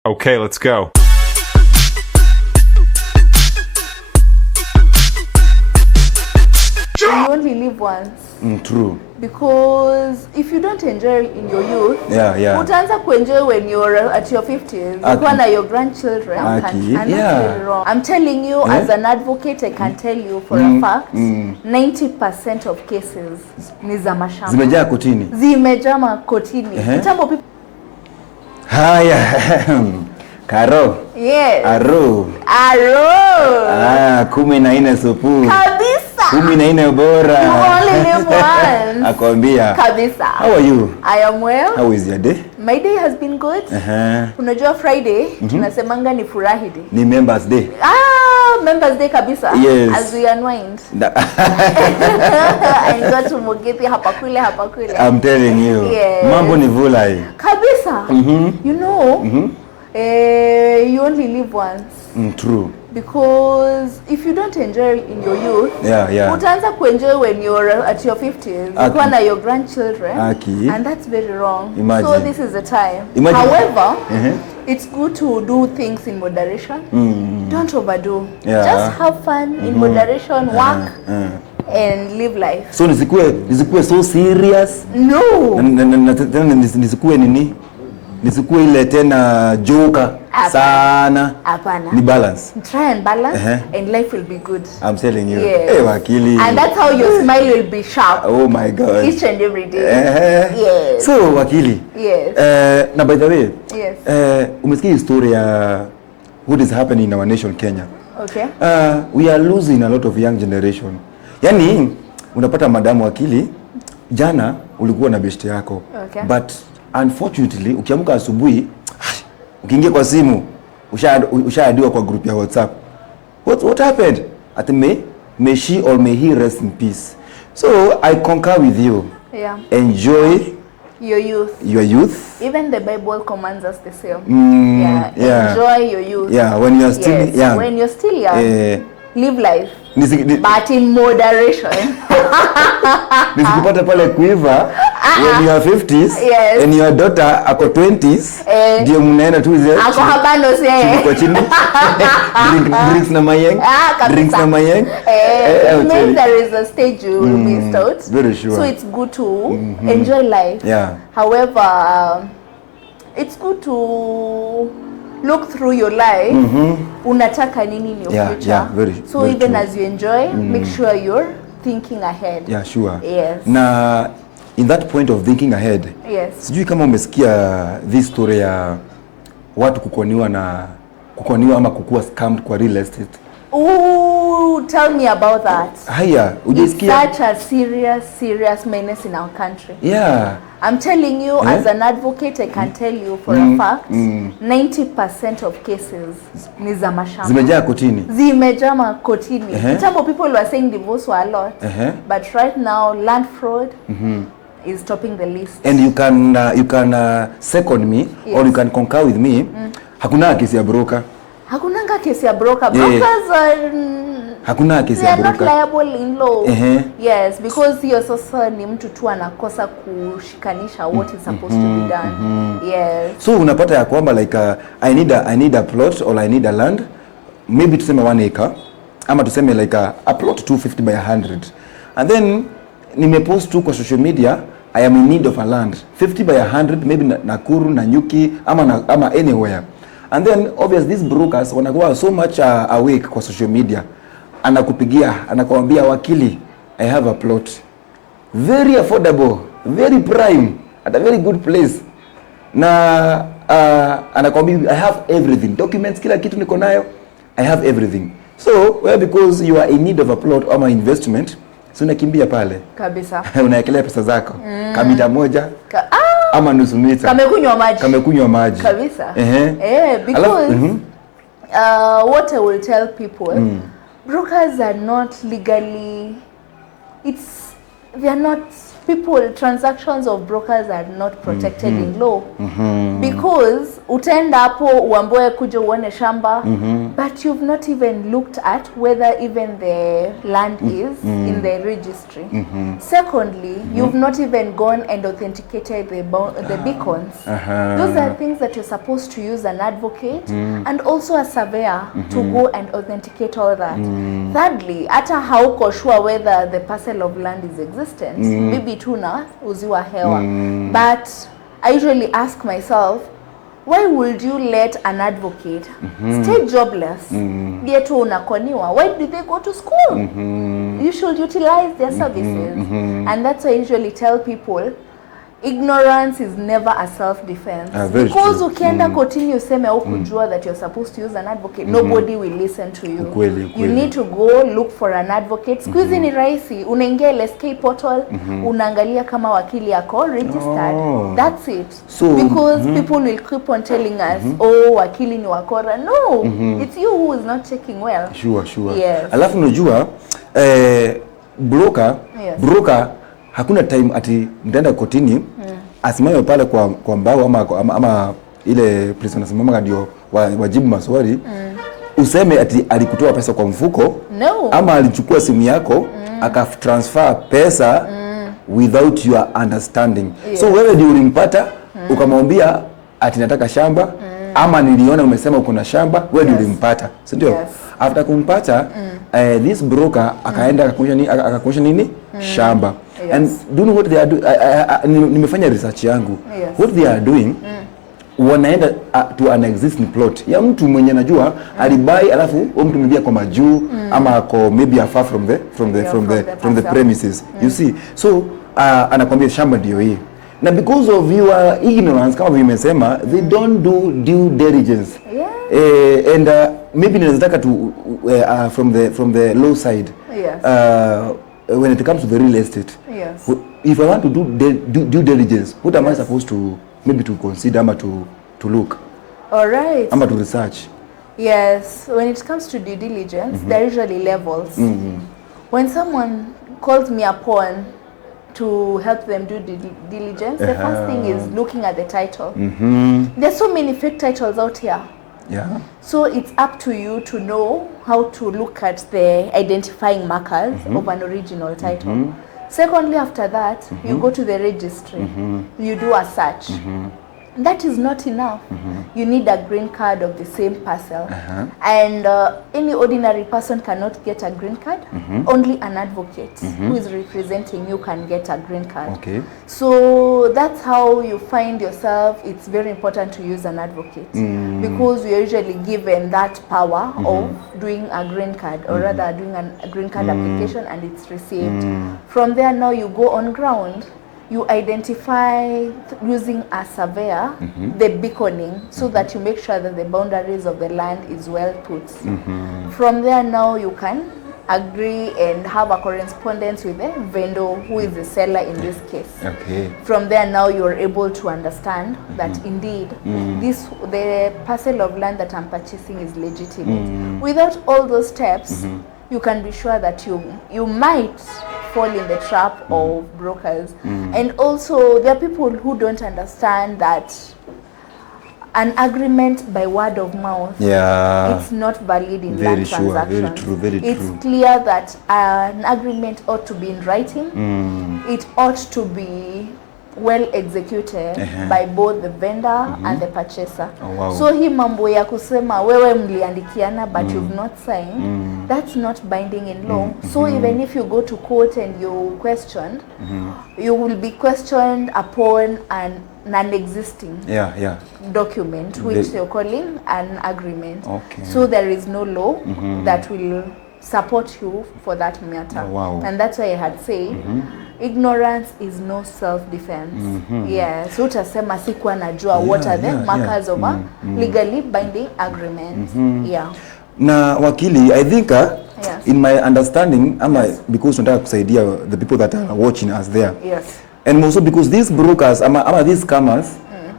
Okay, let's go. You only live once. True. Because if you don't enjoy in your youth, utaanza kuenjoy when you're at your 50s. Ukiwa na your grandchildren. And that's really wrong. I'm telling you, as an advocate, I can tell you for a fact, 90% of cases ni za mashamba. Zimejaa kotini. Zimejaa kotini. Kitambo people. Haya. Karo. Yes. Aro. 14 supu. Kabisa. 14 bora. You only live once. Akwambia. Kabisa. How are you? I am well. How is your day? My day has been good. Unajua Friday, tunasemanga ni furahi day. Ni Members Day. Members Day kabisa. Yes. As we unwind. And go to Mugithi hapa kule. I'm telling you. Yes. Mambo ni vula hii. Kabisa. You know, you only live once. True. Because if you don't enjoy in your youth, utaanza kuenjoy when you're at your 50s. Ukiwa na your grandchildren. And that's very wrong. Imagine. So this is the time. Imagine. However, it's good to do things in moderation. Don't overdo. Just have fun in moderation, work and live life. So nisikuwe so serious? No. Nisikuwe nini? Nisikuwe ile tena joka sana. Hapana. Ni balance. Try and balance and life will be good. I'm telling you. Yes. Hey, wakili. And that's how your smile will be sharp. Oh my God. Each and every day. Yes. So wakili. Yes. Na by the way. Yes. Umesikia story ya what is happening in our nation Kenya. Okay. We are losing a lot of young generation. Yani unapata madamu wakili, jana ulikuwa na best yako. Okay. But unfortunately ukiamka asubuhi ukiingia kwa simu ushaadiwa kwa group ya WhatsApp. What happened? May she or may he rest in peace. So I concur with you. Yeah. Enjoy your youth. Your youth. Even the Bible commands us the same. Enjoy your youth. Yeah, when you are still young. When you're still young, live life. But in moderation. Nisikupata pale kuiva when you are 50s and your daughter ako 20s ndio mnaenda tu zile ako habano kwa chini drinks na mayeng it means there is a stage you will miss out. Very sure. So it's good to enjoy life. However, it's good to look through your life. Unataka nini in your future? So very even true. As you enjoy, make sure you're thinking ahead. Yeah, sure. Yes. Na in that point of thinking ahead, sijui kama umesikia this story ya watu kukoniwa ama kukua scammed kwa real estate. Ooh, tell me about that. Haya, ujisikia? It's such a serious menace in our country. Yeah. I'm telling you, as an advocate, I can tell you for a fact, 90% of cases ni za mashamba. Zimejaa kotini. Zimejaa kotini. Kitambo people were saying divorce were a lot, but right now land fraud is topping the list. And you can second me or you can concur with me. Hakuna kesi ya broker. Hakunanga kesi ya broker. Brokers are hakuna kesi ya broker. They are not liable in law. Yes, because hiyo sasa ni mtu tu anakosa kushikanisha what is supposed to be done. Yes. So unapata ya kwamba like I need a plot or I need a land, maybe tuseme 1 acre ama tuseme like a plot 250 by 100. And then nimepost tu kwa social media I am in need of a land 50 by 100 maybe Nakuru, Nanyuki ama anywhere. And then obviously these brokers wanakuwa so much awake kwa social media. Anakupigia, anakuambia wakili, I have a plot. Very affordable, very prime, at a very good place. Na anakuambia I have everything. Documents kila kitu niko nayo. I have everything. So, well, because you are in need of a plot or an investment, so unakimbia pale. Kabisa. Unaekelea pesa zako. Kamita moja. Ama nusu mita. Kamekunywa maji. Kabisa. Because what I will tell people, brokers are not legally, they are not transactions of brokers are not protected in law. Because utenda hapo uambiwe kuja uone shamba, but you've not even looked at whether even the land is in the registry. Secondly, you've not even gone and authenticated the beacons. Those are things that you're supposed to use an advocate and also a surveyor to go and authenticate all that. Thirdly, hata hauko sure whether the parcel of land is existent. Maybe tuna uziwa hewa. But I usually ask myself, why would you let an advocate stay jobless? Yetu unakoniwa. Why did they go to school? You should utilize their services. And that's why I usually tell people, ignorance is never a self-defense. Because ukienda kotini useme au kujua that you're supposed to use an advocate, nobody will listen to you. You need to go look for an advocate. Squeeze ni rahisi, unaingia LSK portal, unaangalia kama wakili yako registered. That's it. So, because people will keep on telling us, oh, wakili ni wakora. No, it's you who is not checking well. Sure. Yes. Alafu unajua broker hakuna time ati mtaenda kotini asimame pale kwa mbao ama ile prisoner simama ndio wajibu maswali useme ati alikutoa pesa kwa mfuko ama alichukua simu yako akatransfer pesa without your understanding. So wewe ndio ulimpata ukamwambia ati nataka shamba ama niliona umesema uko na shamba, wewe ndio ulimpata, si ndio? After kumpata this broker akaenda akakuonyesha nini? Shamba. And do you know what they are doing? Nimefanya research yangu. What they are doing, wanaenda to an existing plot ya mtu mwenye najua alibai, alafu huyo mtu mwingine kwa majuu ama kwa maybe afar from the premises. You see, so anakuambia shamba ndio hii. Na because of your ignorance, kama vimesema, they don't do due diligence. And maybe ninataka to from the low side. When it comes to the real estate. If I want to do due diligence, what am I supposed to maybe to consider ama to look? All right. Ama to research. Yes, when it comes to due diligence, there are usually levels. When someone calls me upon to help them do diligence, the first thing is looking at the title. There's so many fake titles out here. So it's up to you to know how to look at the identifying markers of an original title. Secondly, after that, you go to the registry. You do a search. That is not enough. You need a green card of the same parcel. And any ordinary person cannot get a green card. Only an advocate who is representing you can get a green card. So that's how you find yourself. It's very important to use an advocate because we are usually given that power of doing a green card, or rather doing a green card application, and it's received. From there, now you go on ground. You identify using a surveyor the beaconing so that you make sure that the boundaries of the land is well put. From there, now you can agree and have a correspondence with the vendor who is the seller in this case. From there, now you are able to understand that indeed the parcel of land that I'm purchasing is legitimate. Without all those steps, you can be sure that you might fall in the trap of brokers. And also there are people who don't understand that an agreement by word of mouth, it's not valid in land transactions. Very true. It's clear that an agreement ought to be in writing. It ought to be well executed by both the vendor and the purchaser. So hii mambo ya kusema wewe mliandikiana but you've not signed, that's not binding in law. So even if you go to court and you questioned, you will be questioned upon an non-existing document, which you're calling an agreement. So there is no law that will support you for that matter. And that's why I had said ignorance is no self-defense. So utasema sikuwa najua what are the markers of a legally binding agreement. Na wakili, I think in my understanding, because tunataka kusaidia the people that are watching us there. And also because these brokers, these scammers,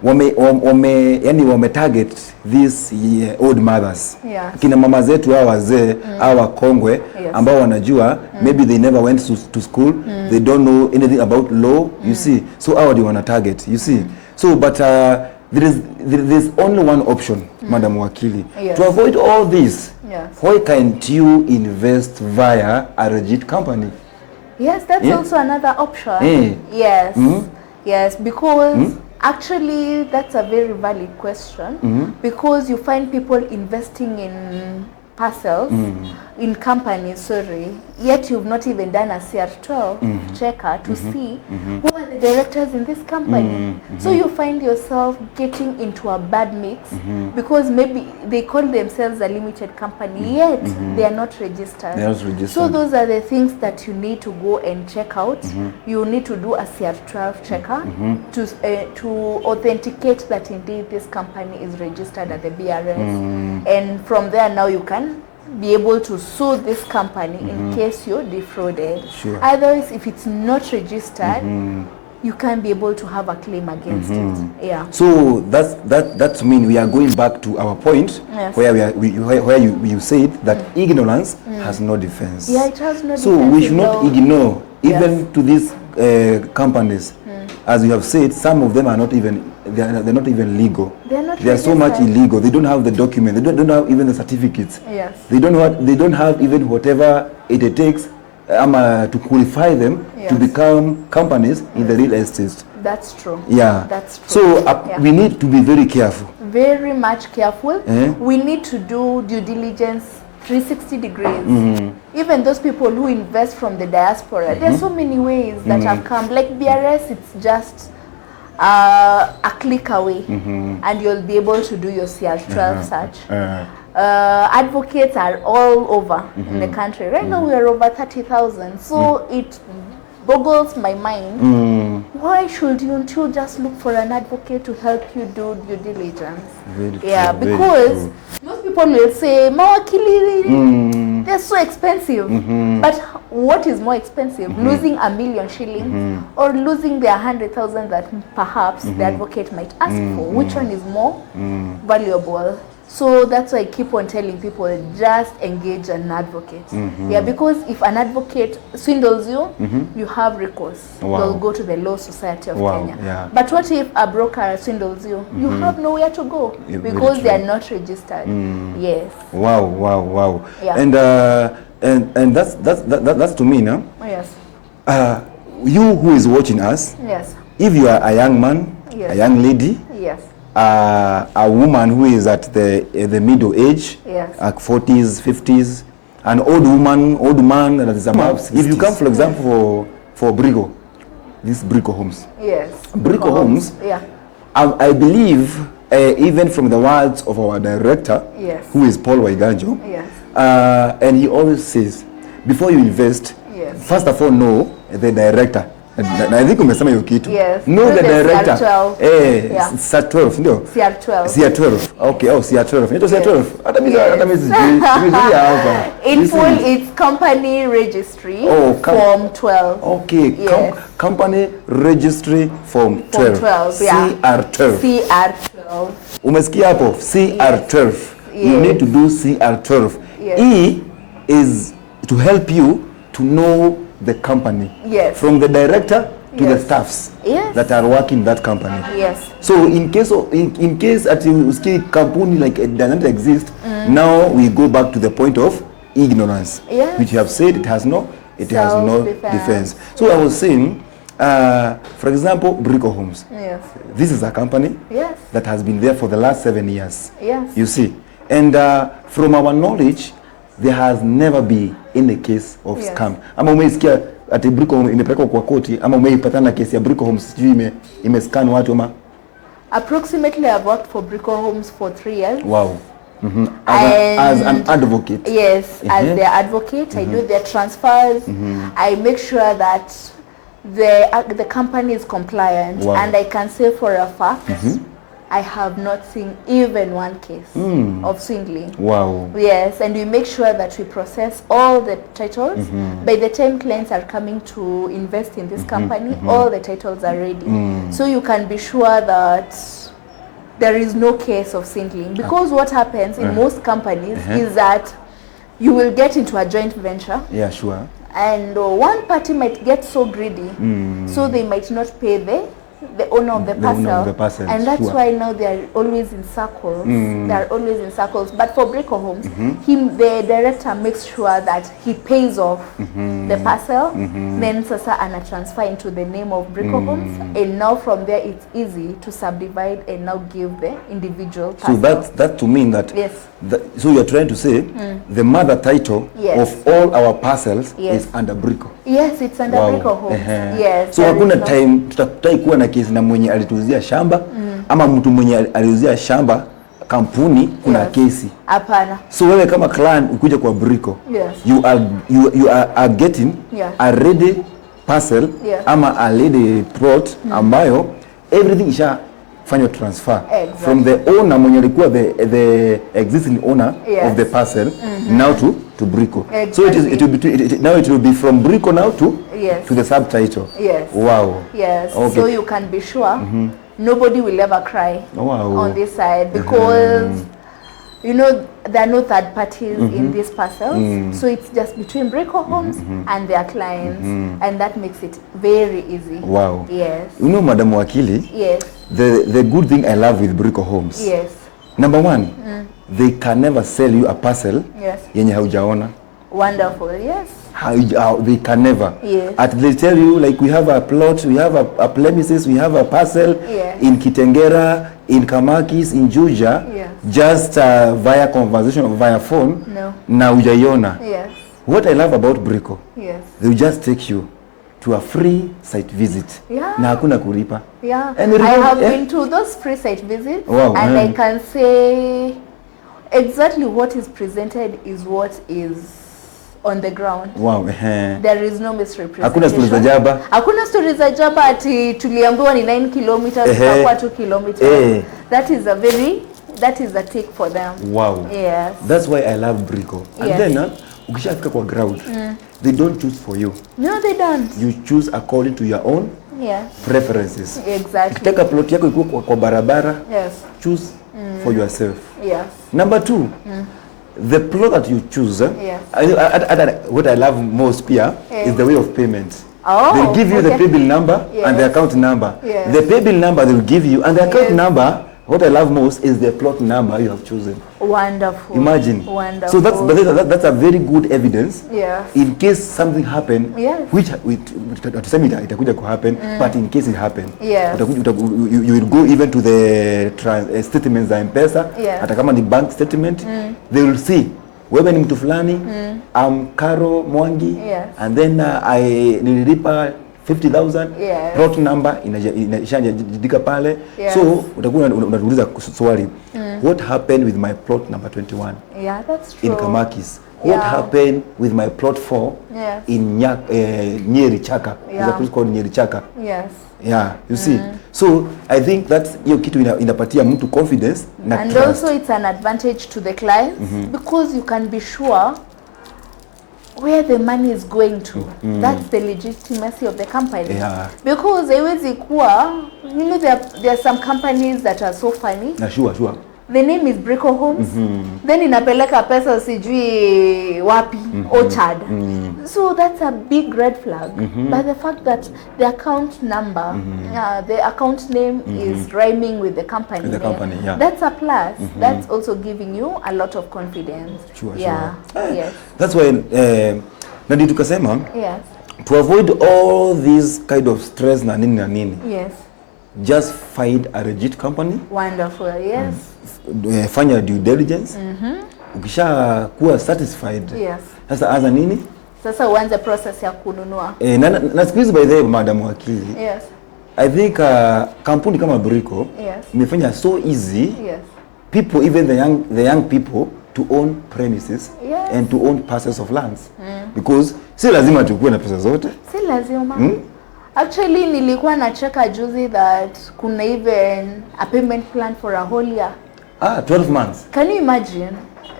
wame target these old mothers. Kina mama zetu hawa wazee hawa kongwe ambao wanajua maybe they never went to school, they don't know anything about law, you see. So hawa ndio wana target, you see. So but there's only one option, Madam Wakili, to avoid all this. Why can't you invest via a legit company? Yes, that's also another option. Yes. Yes, because actually that's a very valid question, because you find people investing in parcels, in companies, sorry, yet you've not even done a CR12 checker to see who are the directors in this company. So you find yourself getting into a bad mix, because maybe they call themselves a limited company, yet they are not registered. They are not registered. So those are the things that you need to go and check out. You need to do a CR12 checker to authenticate that indeed this company is registered at the BRS. And from there now you can be able to sue this company in case you're defrauded. Otherwise, if it's not registered, you can't be able to have a claim against it. So that means we are going back to our point where you said that ignorance has no defense. Yeah, it has no defense. So we should not ignore even to these companies. As you have said, some of them are not even they're not even legal. They are so much illegal. They don't have the document. They don't have even the certificates. They don't have even whatever it takes to qualify them to become companies in the real estate. That's true. That's true. So we need to be very careful. Very much careful. We need to do due diligence 360 degrees. Even those people who invest from the diaspora, there are so many ways that have come. Like BRS, it's just a click away, and you'll be able to do your CR12 search. Advocates are all over in the country. Right now we are over 30,000. So it boggles my mind. Why shouldn't you just look for an advocate to help you do due diligence? Because most people will say, Mawakili, they're so expensive. But what is more expensive? Losing 1 million shillings or losing the 100,000 that perhaps the advocate might ask for? Which one is more valuable? So that's why I keep on telling people, just engage an advocate. Because if an advocate swindles you, you have recourse. You'll go to the Law Society of Kenya. But what if a broker swindles you? You have nowhere to go because they are not registered. Yes. Wow. And that's to me now. Yes. You who is watching us. Yes. If you are a young man, a young lady. Yes. A woman who is at the middle age, like 40s, 50s, an old man that is above 60s. If you come, for example, for Brico, this Brico Homes. Yes. Brico Homes. I believe, even from the words of our director, who is Paul Waiganjo, and he always says, before you invest, first of all, know the director. Na I think umesema hiyo kitu. Know the director. CR12 ndio? CR12. Okay, CR12. Ndio CR12. Hata mimi hapa. In full, it's company registry form 12. Okay, company registry form 12. CR12. CR12. Umesikia hapo? CR12. You need to do CR12. E is to help you to know the company, from the director to the staffs that are working in that company. So in case at uski company like it doesn't exist, now we go back to the point of ignorance, which you have said it has no defense. So I was saying, for example, Brico Homes. This is a company that has been there for the last 7 years. You see, and from our knowledge, there has never been any case of scam. Ama umeisikia ati Brico imepelekwa kwa koti, ama umeipatana kesi ya Brico Homes sijui imescan watu ama? Approximately I've worked for Brico Homes for 3 years. Wow. As an advocate. Yes, as their advocate, I do their transfers. I make sure that the company is compliant, and I can say for a fact I have not seen even one case of swindling. Yes, and we make sure that we process all the titles. By the time clients are coming to invest in this company, all the titles are ready. So you can be sure that there is no case of singling, because what happens in most companies is that you will get into a joint venture. Yeah, sure. And one party might get so greedy, so they might not pay the owner of the parcel, and that's why now they are always in circles. They are always in circles. But for Brico Homes, the director makes sure that he pays off the parcel, then sasa ana transfer into the name of Brico Homes, and now from there it's easy to subdivide and now give the individual parcel. So that to mean that, so you're trying to say the mother title of all our parcels is under Brico. Yes, it's under Brico Homes. Yes. So hakuna time tutakutai kuwa na kesi na mwenye alituzia shamba ama mtu mwenye aliuzia shamba kampuni kuna kesi. Hapana. So wewe kama client ukuja kwa Brico, you are getting a ready parcel ama a ready plot ambayo everything isha fanya transfer from the owner mwenye alikuwa the existing owner of the parcel now to Brico. So it will be from Brico now to the subtitle. Wow. Yes. Okay. So you can be sure nobody will ever cry on this side, because you know there are no third parties in these parcels, so it's just between Brico Homes and their clients, and that makes it very easy. Wow. Yes. You know, Madam Wakili, the good thing I love with Brico Homes, number one, they can never sell you a parcel yenye haujaona. Wonderful. Yes. They can never. They tell you, like, we have a plot, we have a premises, we have a parcel in Kitengera, in Kamakis, in Juja, just via conversation, via phone. Na hujaiona. What I love about Brico, they will just take you to a free site visit. Na hakuna kulipa. And I have been to those free site visits, and I can say exactly what is presented is what is on the ground. There is no misrepresentation. Hakuna stories za jaba. Hakuna stories za jaba ati tuliambiwa ni 9 kilometers kwa 2 kilometers. That is a tick for them. Wow. Yes. That's why I love Brico. And then ukishafika kwa ground, they don't choose for you. No, they don't. You choose according to your own preferences. Exactly. Ukitaka plot yako iko kwa barabara, choose for yourself. Number 2, the plot that you choose, what I love most Pia is the way of payment. They'll give you the pay bill number and the account number. The pay bill number they'll give you, and the account number, what I love most is the plot number you have chosen. Wonderful. Imagine. Wonderful. So that's a very good evidence in case something happen, which itakuja ku happen, but in case it happen, you will go even to the statements za M-Pesa, hata kama ni bank statement, they will see wewe ni mtu fulani, Karo Mwangi, and then nililipa 50,000, plot number inashajidika pale. So utakuwa unauliza swali, what happened with my plot number 21 that's true. in Kamakis? What happened with my plot 4 in Nyeri Chaka? There's a place called Nyeri Chaka. You see. So I think that's hiyo kitu inapatia mtu confidence na and trust. Also it's an advantage to the clients because you can be sure where the money is going to. That's the legitimacy of the company. Because haiwezi kuwa, you know, there are some companies that are so funny. Sure. The name is Brico Homes. Then inapeleka pesa sijui wapi, Orchard. So that's a big red flag. But the fact that the account number, the account name is rhyming with the company name, that's a plus. That's also giving you a lot of confidence. Sure. That's why ndio tukasema to avoid all these kind of stress na nini. Just find a legit company. Wonderful. Fanya due diligence. Ukisha kuwa satisfied. Sasa anza nini? Sasa uanze process ya kununua. Na squeeze by the Madam Wakili. I think kampuni kama Brico imefanya so easy. People, even the young people, to own premises and to own parcels of lands. Because si lazima tukue na pesa zote. Si lazima. Actually, nilikuwa na cheka juzi that kuna even a payment plan for a whole year. 12 months. Can you imagine?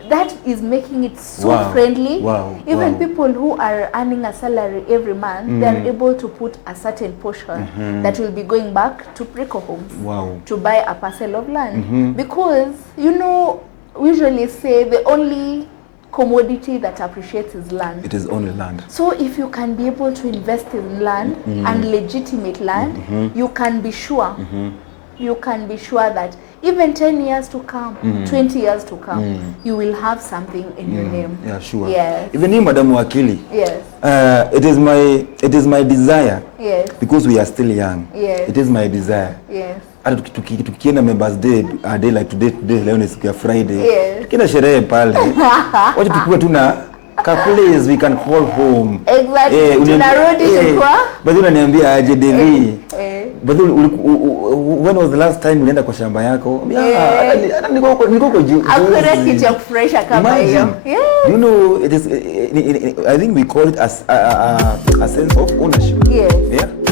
that is making it so friendly. Even wow. people who are earning a salary every month, they're able to put a certain portion that will be going back to Brico Homes to buy a parcel of land. Because, you know, we usually say the only commodity that appreciates is land. It is only land. So if you can be able to invest in land and legitimate land, you can be sure. You can be sure that even 10 years to come, 20 years to come, you will have something in your name. Yeah, sure. Yes. Even you, Madam Wakili. Yes. It is my desire. Yes. Because we are still young. Yes. It is my desire. Yes. Hata tukienda members day, a day like today leo ni siku ya Friday. Yes. Tukienda sherehe pale. Wacha tukue tuna place we can call home. Exactly. Tunarudi tukua. Bado unaniambia aje Devi. Bado when was the last time ulienda kwa shamba yako? Niko kwa juu. Hakuna kitu ya kufurahisha kama hiyo. You know, it is I think we call it as a sense of ownership. Yes. Yeah.